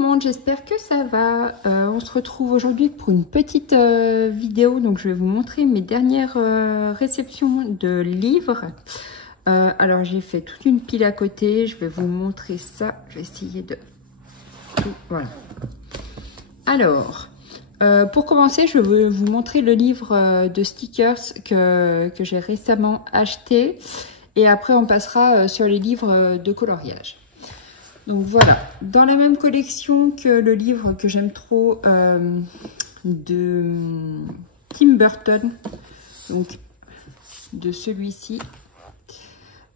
monde, j'espère que ça va. On se retrouve aujourd'hui pour une petite vidéo. Donc je vais vous montrer mes dernières réceptions de livres. Alors j'ai fait toute une pile à côté. Je vais vous montrer ça. Je vais essayer de tout. Voilà. Alors, pour commencer, je vais vous montrer le livre de stickers que j'ai récemment acheté. Et après, on passera sur les livres de coloriage. Donc voilà, dans la même collection que le livre que j'aime trop de Tim Burton, donc de celui-ci,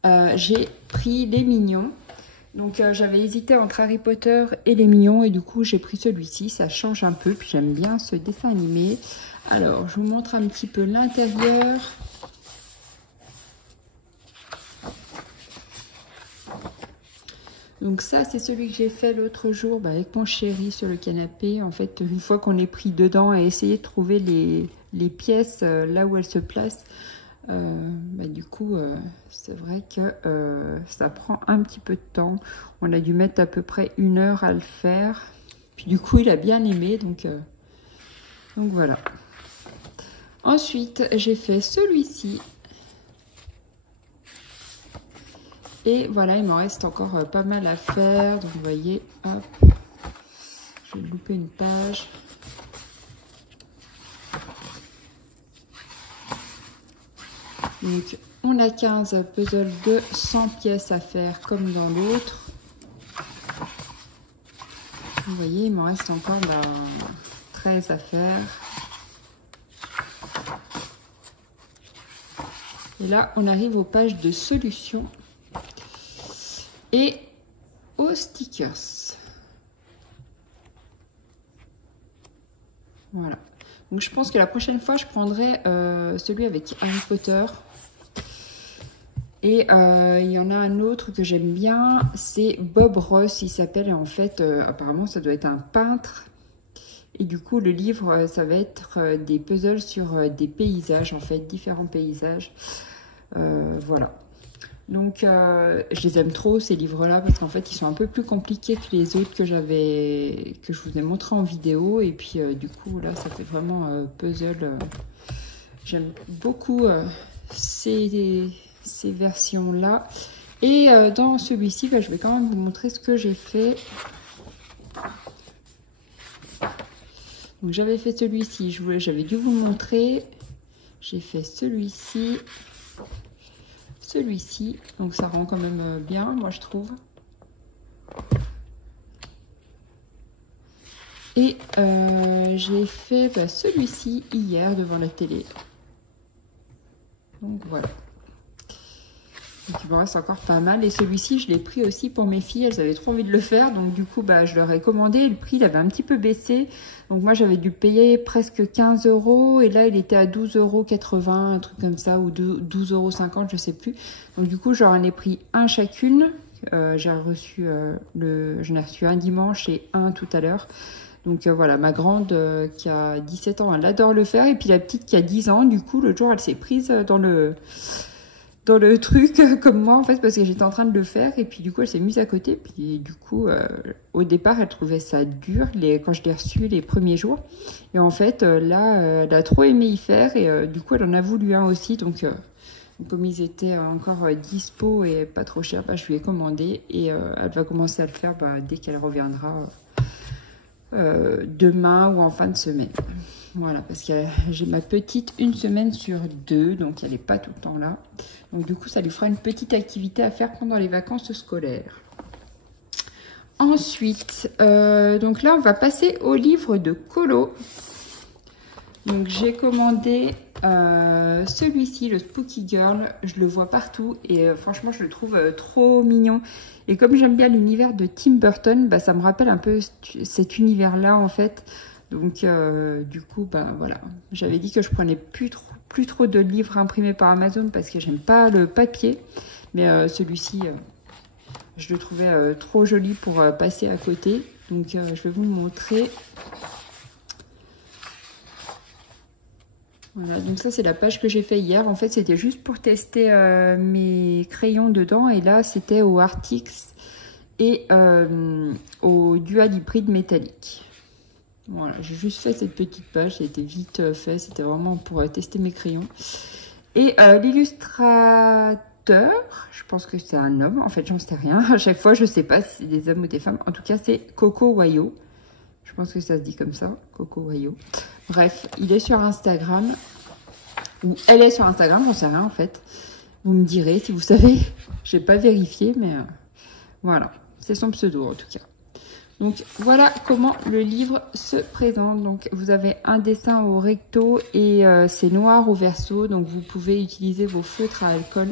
j'ai pris Les Mignons. Donc j'avais hésité entre Harry Potter et Les Mignons et du coup j'ai pris celui-ci, ça change un peu, puis j'aime bien ce dessin animé. Alors je vous montre un petit peu l'intérieur. Donc ça, c'est celui que j'ai fait l'autre jour avec mon chéri sur le canapé. En fait, une fois qu'on est pris dedans et essayer de trouver les pièces là où elles se placent, du coup, c'est vrai que ça prend un petit peu de temps. On a dû mettre à peu près 1 heure à le faire. Puis du coup, il a bien aimé, donc voilà. Ensuite, j'ai fait celui-ci. Et voilà, il m'en reste encore pas mal à faire. Donc, vous voyez, hop, je vais louper une page. Donc, on a 15 puzzles de 100 pièces à faire comme dans l'autre. Vous voyez, il m'en reste encore 13 à faire. Et là, on arrive aux pages de solutions. Et aux stickers. Voilà. Donc je pense que la prochaine fois, je prendrai celui avec Harry Potter. Et il y en a un autre que j'aime bien, c'est Bob Ross, il s'appelle. En fait, apparemment, ça doit être un peintre. Et du coup, le livre, ça va être des puzzles sur des paysages, en fait, différents paysages. Voilà. Donc, je les aime trop, ces livres-là, parce qu'en fait, ils sont un peu plus compliqués que les autres que je vous ai montré en vidéo. Et puis, du coup, là, ça fait vraiment puzzle. J'aime beaucoup ces versions-là. Et dans celui-ci, je vais quand même vous montrer ce que j'ai fait. Donc, j'avais fait celui-ci, j'avais dû vous montrer. J'ai fait celui-ci. Celui-ci, donc ça rend quand même bien, moi je trouve. Et j'ai fait celui-ci hier devant la télé. Donc voilà. Donc il me reste encore pas mal. Et celui-ci, je l'ai pris aussi pour mes filles. Elles avaient trop envie de le faire. Donc du coup, je leur ai commandé. Le prix, il avait un petit peu baissé. Donc moi, j'avais dû payer presque 15 €. Et là, il était à 12,80 €, un truc comme ça. Ou 12,50 €, je sais plus. Donc du coup, j'en ai pris un chacune. J'en ai reçu un dimanche et un tout à l'heure. Donc voilà, ma grande qui a 17 ans, elle adore le faire. Et puis la petite qui a 10 ans, du coup, l'autre jour, elle s'est prise dans le truc comme moi, en fait, parce que j'étais en train de le faire. Et puis du coup, elle s'est mise à côté. Puis du coup, au départ, elle trouvait ça dur quand je l'ai reçu les premiers jours. Et en fait, là, elle a trop aimé y faire. Et du coup, elle en a voulu un aussi. Donc comme ils étaient encore dispo et pas trop chers, je lui ai commandé. Et elle va commencer à le faire dès qu'elle reviendra demain ou en fin de semaine. Voilà, parce que j'ai ma petite 1 semaine sur 2, donc elle n'est pas tout le temps là. Donc du coup, ça lui fera une petite activité à faire pendant les vacances scolaires. Ensuite, donc là, on va passer au livre de colo. Donc j'ai commandé celui-ci, le Spooky Girl. Je le vois partout et franchement, je le trouve trop mignon. Et comme j'aime bien l'univers de Tim Burton, ça me rappelle un peu cet univers-là en fait. Donc du coup, voilà. J'avais dit que je prenais plus trop de livres imprimés par Amazon parce que j'aime pas le papier. Mais celui-ci, je le trouvais trop joli pour passer à côté. Donc je vais vous le montrer. Voilà, donc ça c'est la page que j'ai fait hier. En fait, c'était juste pour tester mes crayons dedans. Et là, c'était au Artix. et au dual hybride métallique. Voilà, j'ai juste fait cette petite page, ça a été vite fait, c'était vraiment pour tester mes crayons. Et l'illustrateur, je pense que c'est un homme, en fait j'en sais rien, à chaque fois je sais pas si c'est des hommes ou des femmes, en tout cas c'est Coco Wayo, je pense que ça se dit comme ça, Coco Wayo. Bref, il est sur Instagram, ou elle est sur Instagram, j'en sais rien en fait, vous me direz si vous savez, j'ai pas vérifié, mais voilà, c'est son pseudo en tout cas. Donc voilà comment le livre se présente. Donc vous avez un dessin au recto et c'est noir au verso. Donc vous pouvez utiliser vos feutres à alcool,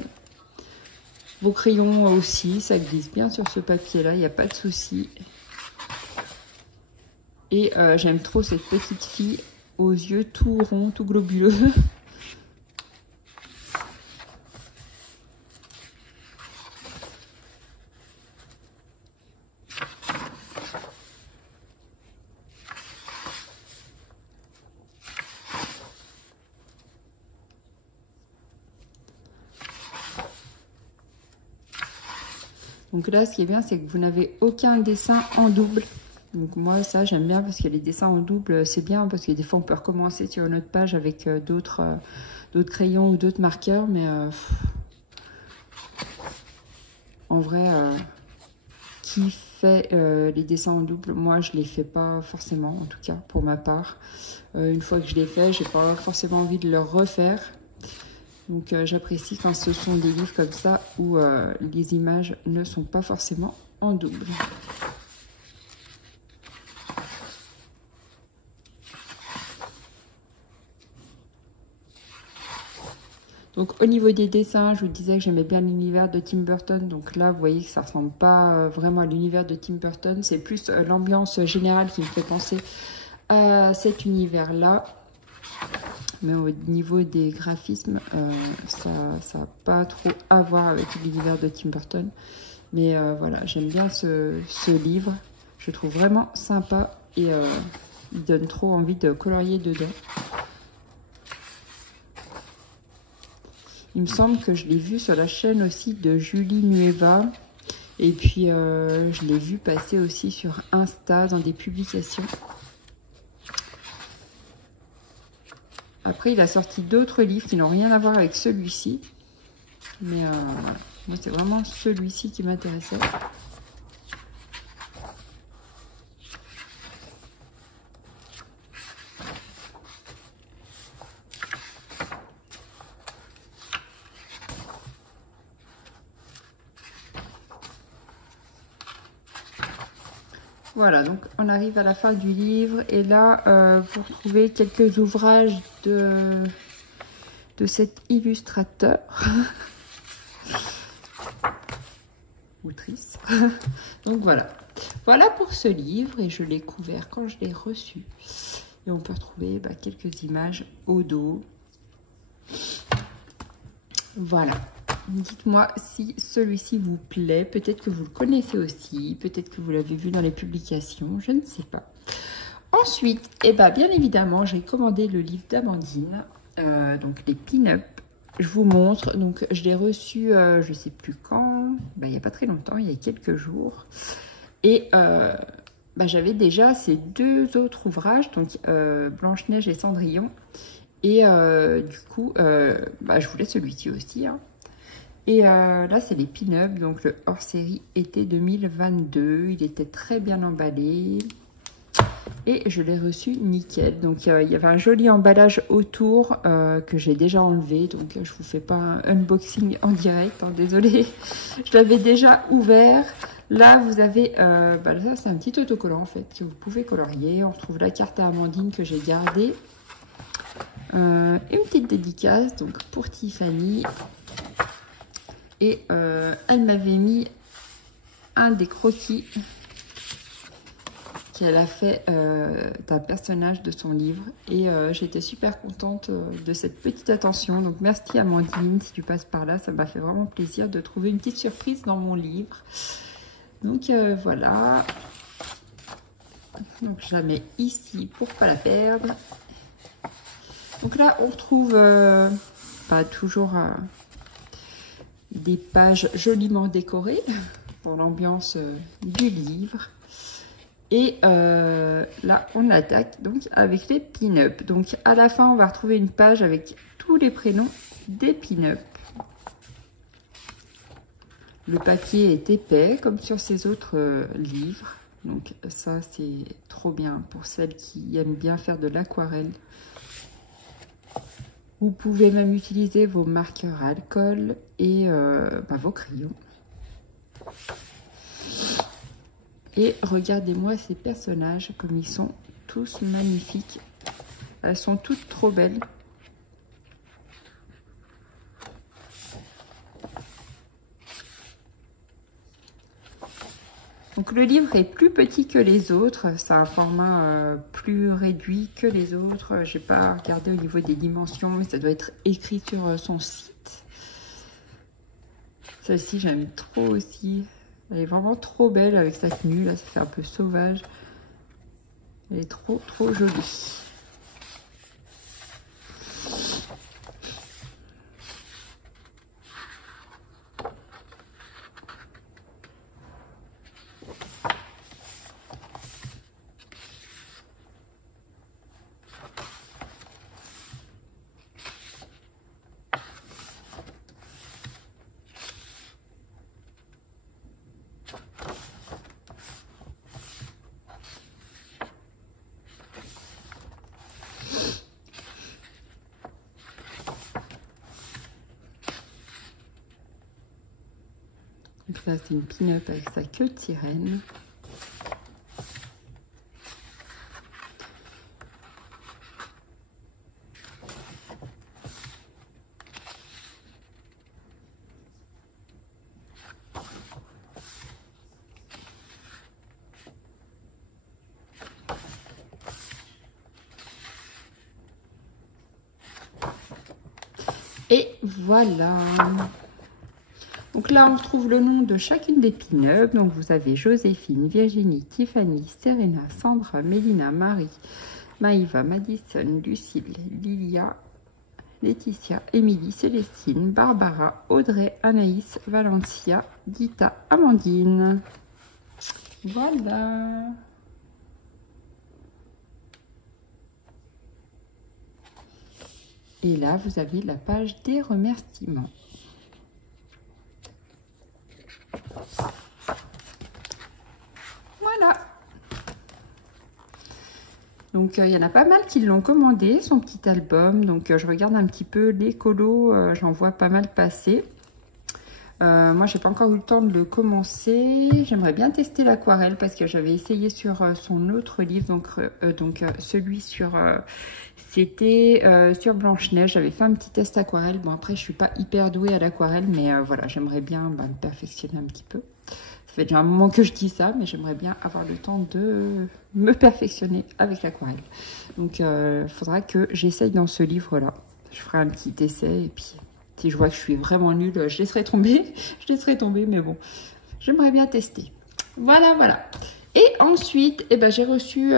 vos crayons aussi. Ça glisse bien sur ce papier là, il n'y a pas de souci. Et j'aime trop cette petite fille aux yeux tout ronds, tout globuleux. Donc là, ce qui est bien, c'est que vous n'avez aucun dessin en double. Donc moi, ça, j'aime bien parce que les dessins en double, c'est bien parce que des fois, on peut recommencer sur une autre page avec d'autres crayons ou d'autres marqueurs. Mais en vrai, qui fait les dessins en double? Moi, je les fais pas forcément, en tout cas, pour ma part. Une fois que je les fais, j'ai pas forcément envie de le refaire. Donc j'apprécie quand ce sont des livres comme ça où les images ne sont pas forcément en double. Donc au niveau des dessins, je vous disais que j'aimais bien l'univers de Tim Burton. Donc là, vous voyez que ça ne ressemble pas vraiment à l'univers de Tim Burton. C'est plus l'ambiance générale qui me fait penser à cet univers-là. Mais au niveau des graphismes, ça n'a pas trop à voir avec l'univers de Tim Burton. Mais voilà, j'aime bien ce livre. Je le trouve vraiment sympa et il donne trop envie de colorier dedans. Il me semble que je l'ai vu sur la chaîne aussi de Julie Nueva. Et puis, je l'ai vu passer aussi sur Insta dans des publications. Après, il a sorti d'autres livres qui n'ont rien à voir avec celui-ci. Mais moi, c'est vraiment celui-ci qui m'intéressait. Voilà, donc on arrive à la fin du livre et là, vous retrouvez quelques ouvrages de cet illustrateur. Autrice. Donc voilà. Voilà pour ce livre et je l'ai couvert quand je l'ai reçu. Et on peut retrouver quelques images au dos. Voilà. Dites-moi si celui-ci vous plaît. Peut-être que vous le connaissez aussi. Peut-être que vous l'avez vu dans les publications. Je ne sais pas. Ensuite, bien évidemment, j'ai commandé le livre d'Amandine. Donc les pin-up. Je vous montre. Donc je l'ai reçu, je ne sais plus quand. Il n'y a pas très longtemps. Il y a quelques jours. Et j'avais déjà ces deux autres ouvrages. Donc Blanche-Neige et Cendrillon. Et du coup, je voulais celui-ci aussi. Hein. Et là, c'est les pin-up, donc le hors-série été 2022. Il était très bien emballé. Et je l'ai reçu nickel. Donc, il y avait un joli emballage autour que j'ai déjà enlevé. Donc, je vous fais pas un unboxing en direct. Hein, désolée, je l'avais déjà ouvert. Là, vous avez... ça, c'est un petit autocollant, en fait, que vous pouvez colorier. On retrouve la carte à Amandine que j'ai gardée. Une petite dédicace, donc pour Tiffany. Et elle m'avait mis un des croquis qu'elle a fait d'un personnage de son livre. Et j'étais super contente de cette petite attention. Donc merci Amandine, si tu passes par là, ça m'a fait vraiment plaisir de trouver une petite surprise dans mon livre. Donc voilà. Donc je la mets ici pour pas la perdre. Donc là, on retrouve toujours des pages joliment décorées. pour l'ambiance du livre. Et là, on attaque donc avec les pin-up. Donc à la fin, on va retrouver une page avec tous les prénoms des pin-up. Le papier est épais, comme sur ces autres livres. Donc ça, c'est trop bien pour celles qui aiment bien faire de l'aquarelle. Vous pouvez même utiliser vos marqueurs à alcool et vos crayons. Et regardez-moi ces personnages, comme ils sont tous magnifiques. Elles sont toutes trop belles. Donc le livre est plus petit que les autres, ça a un format plus réduit que les autres. J'ai pas regardé au niveau des dimensions, mais ça doit être écrit sur son site. Celle-ci j'aime trop aussi. Elle est vraiment trop belle avec sa tenue, là ça fait un peu sauvage. Elle est trop jolie. Donc là, c'est une pin-up avec sa queue de sirène. Et voilà. Donc là, on retrouve le nom de chacune des pin-up. Donc vous avez Joséphine, Virginie, Tiffany, Serena, Sandra, Mélina, Marie, Maïva, Madison, Lucille, Lilia, Laetitia, Émilie, Célestine, Barbara, Audrey, Anaïs, Valencia, Gita, Amandine. Voilà. Et là, vous avez la page des remerciements. Voilà. Donc, il y en a pas mal qui l'ont commandé, son petit album. Donc, je regarde un petit peu les colos. J'en vois pas mal passer. Moi, j'ai pas encore eu le temps de le commencer. J'aimerais bien tester l'aquarelle parce que j'avais essayé sur son autre livre. Donc celui sur... C'était sur Blanche-Neige. J'avais fait un petit test aquarelle. Bon, après, je suis pas hyper douée à l'aquarelle. Mais voilà, j'aimerais bien me perfectionner un petit peu. Ça fait déjà un moment que je dis ça, mais j'aimerais bien avoir le temps de me perfectionner avec l'aquarelle. Donc, il faudra que j'essaye dans ce livre-là. Je ferai un petit essai et puis... Si je vois que je suis vraiment nulle, je laisserai tomber. Je laisserai tomber, mais bon, j'aimerais bien tester. Voilà, voilà. Et ensuite, eh ben, j'ai reçu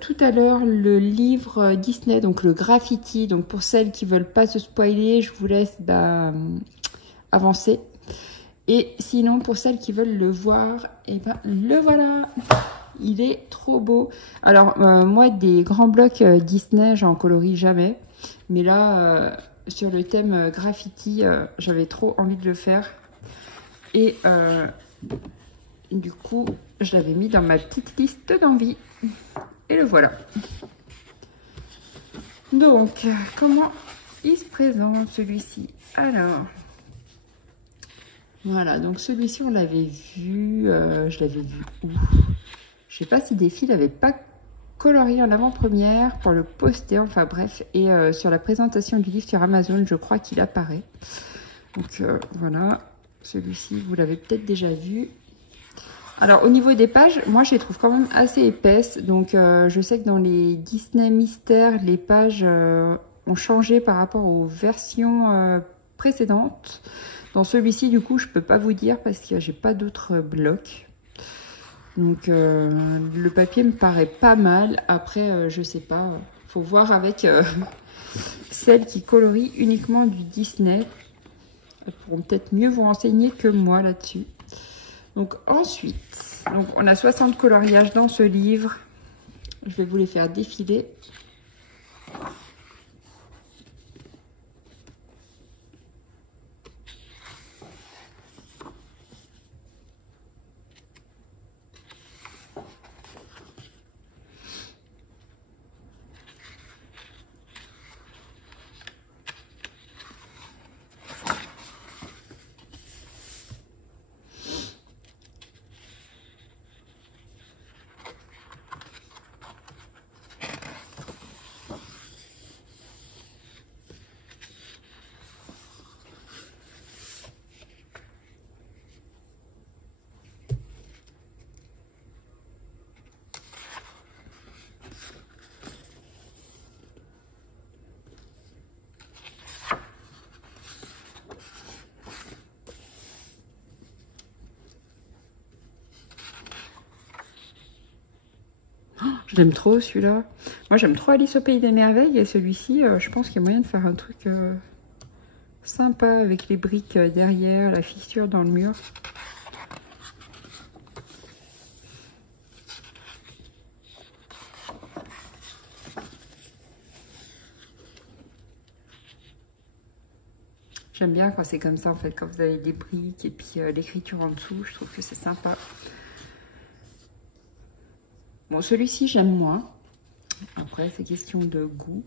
tout à l'heure le livre Disney, donc le Graffiti. Donc pour celles qui ne veulent pas se spoiler, je vous laisse avancer. Et sinon, pour celles qui veulent le voir, eh ben, le voilà. Il est trop beau. Alors, moi, des grands blocs Disney, j'en colorie jamais. Mais là... sur le thème graffiti, j'avais trop envie de le faire. Et du coup, je l'avais mis dans ma petite liste d'envie. Et le voilà. Donc, comment il se présente celui-ci? Alors, voilà. Donc, celui-ci, on l'avait vu. Je l'avais vu où? Je sais pas si Défi l'avait pas colorié en avant-première pour le poster, enfin bref, et sur la présentation du livre sur Amazon, je crois qu'il apparaît. Donc voilà, celui-ci, vous l'avez peut-être déjà vu. Alors au niveau des pages, moi je les trouve quand même assez épaisses, donc je sais que dans les Disney Mystères, les pages ont changé par rapport aux versions précédentes. Dans celui-ci, du coup, je peux pas vous dire parce que j'ai pas d'autres blocs. Donc le papier me paraît pas mal. Après, je sais pas. Faut voir avec celles qui colorient uniquement du Disney. Elles pourront peut-être mieux vous renseigner que moi là-dessus. Donc ensuite, donc on a 60 coloriages dans ce livre. Je vais vous les faire défiler. Je l'aime trop celui-là. Moi j'aime trop Alice au Pays des Merveilles et celui-ci, je pense qu'il y a moyen de faire un truc sympa avec les briques derrière, la fissure dans le mur. J'aime bien quand c'est comme ça en fait, quand vous avez des briques et puis l'écriture en dessous, je trouve que c'est sympa. Bon, celui-ci j'aime moins. Après, c'est question de goût.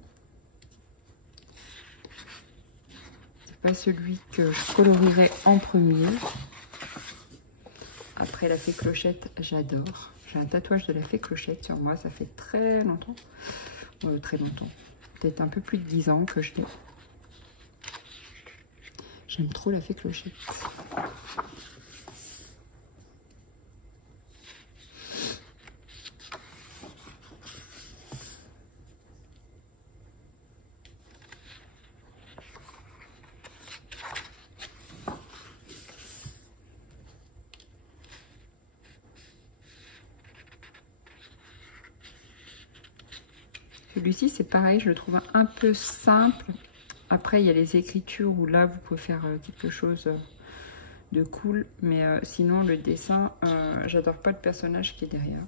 C'est pas celui que je colorierais en premier. Après, la fée Clochette, j'adore. J'ai un tatouage de la fée Clochette sur moi, ça fait très longtemps. Très longtemps. Peut-être un peu plus de 10 ans que je l'ai. J'aime trop la fée Clochette. Celui-ci, c'est pareil, je le trouve un peu simple. Après, il y a les écritures où là, vous pouvez faire quelque chose de cool. Mais sinon, le dessin, j'adore pas le personnage qui est derrière.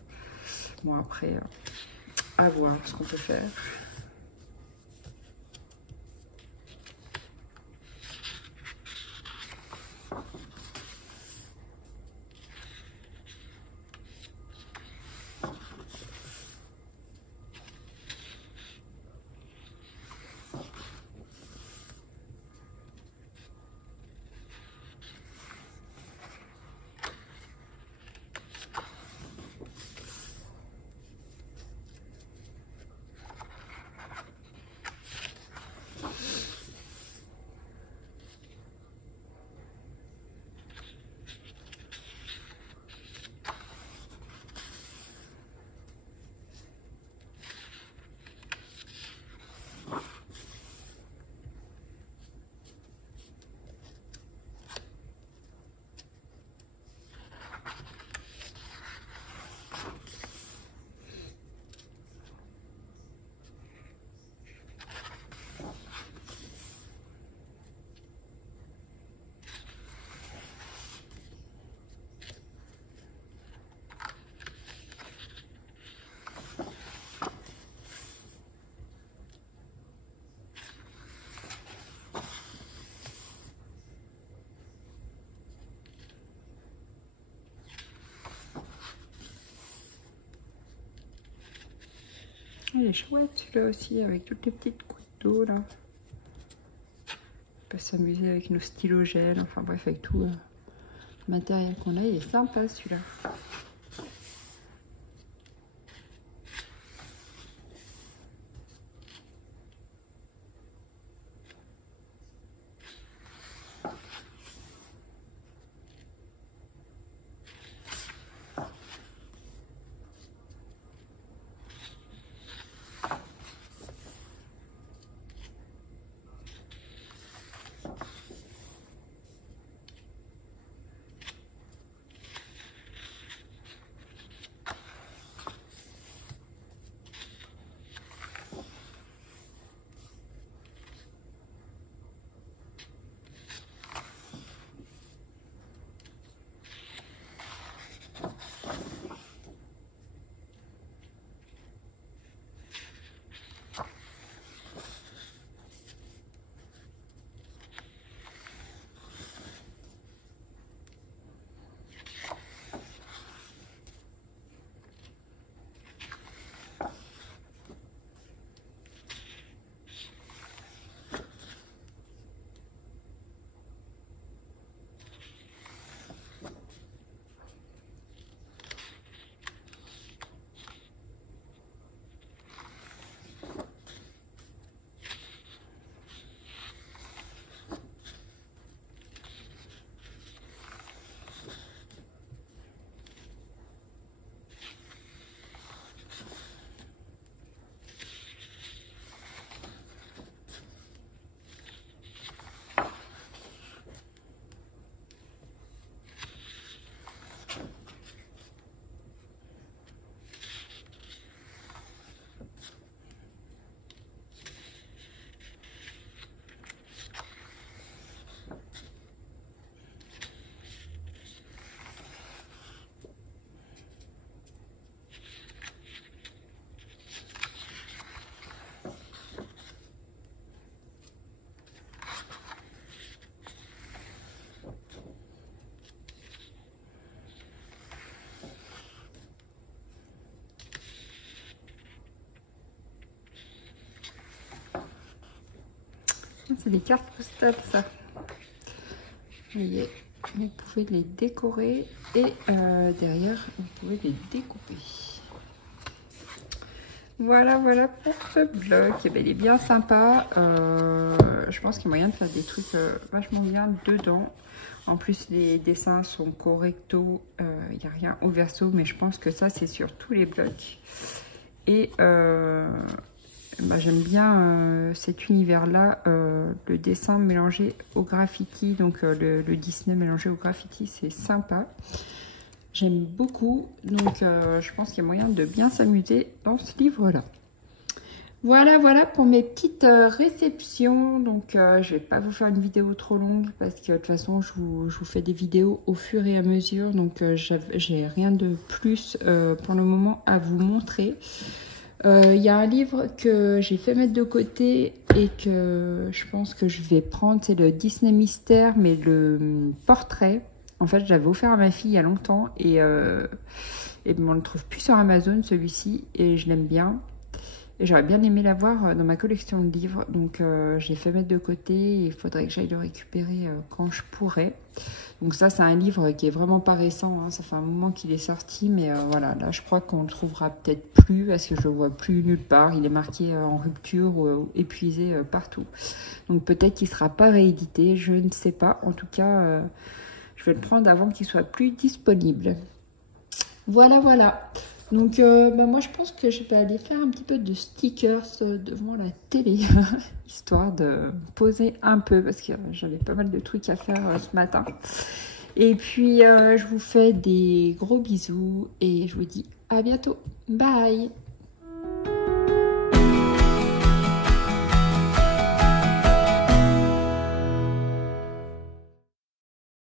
Bon, après, à voir ce qu'on peut faire. Il est chouette celui-là aussi, avec toutes les petites gouttes d'eau là. On peut s'amuser avec nos stylos gel, enfin bref, avec tout le matériel qu'on a. Il est sympa celui-là. C'est des cartes postales, ça. Vous voyez, vous pouvez les décorer et derrière, vous pouvez les découper. Voilà, voilà pour ce bloc. Eh bien, il est bien sympa. Je pense qu'il y a moyen de faire des trucs vachement bien dedans. En plus, les dessins sont correcto. Il n'y a rien au verso, mais je pense que ça, c'est sur tous les blocs. Et bah, j'aime bien cet univers-là. Le dessin mélangé au graffiti. Donc, le Disney mélangé au graffiti, c'est sympa. J'aime beaucoup, donc je pense qu'il y a moyen de bien s'amuser dans ce livre-là. Voilà, voilà pour mes petites réceptions. Donc, je vais pas vous faire une vidéo trop longue parce que de toute façon, je vous fais des vidéos au fur et à mesure. Donc, j'ai rien de plus pour le moment à vous montrer. Il y a un livre que j'ai fait mettre de côté et que je pense que je vais prendre. C'est le Disney Mystère, mais le portrait. En fait, j'avais offert à ma fille il y a longtemps et on ne le trouve plus sur Amazon, celui-ci, et je l'aime bien. Et j'aurais bien aimé l'avoir dans ma collection de livres, donc j'ai fait mettre de côté et il faudrait que j'aille le récupérer quand je pourrai. Donc ça, c'est un livre qui est vraiment pas récent, hein. Ça fait un moment qu'il est sorti, mais voilà, là je crois qu'on le trouvera peut-être plus parce que je le vois plus nulle part. Il est marqué en rupture ou épuisé partout. Donc peut-être qu'il sera pas réédité, je ne sais pas. En tout cas... je vais le prendre avant qu'il soit plus disponible. Voilà, voilà. Donc, bah moi, je pense que je vais aller faire un petit peu de stickers devant la télé, histoire de poser un peu, parce que j'avais pas mal de trucs à faire ce matin. Et puis, je vous fais des gros bisous et je vous dis à bientôt. Bye!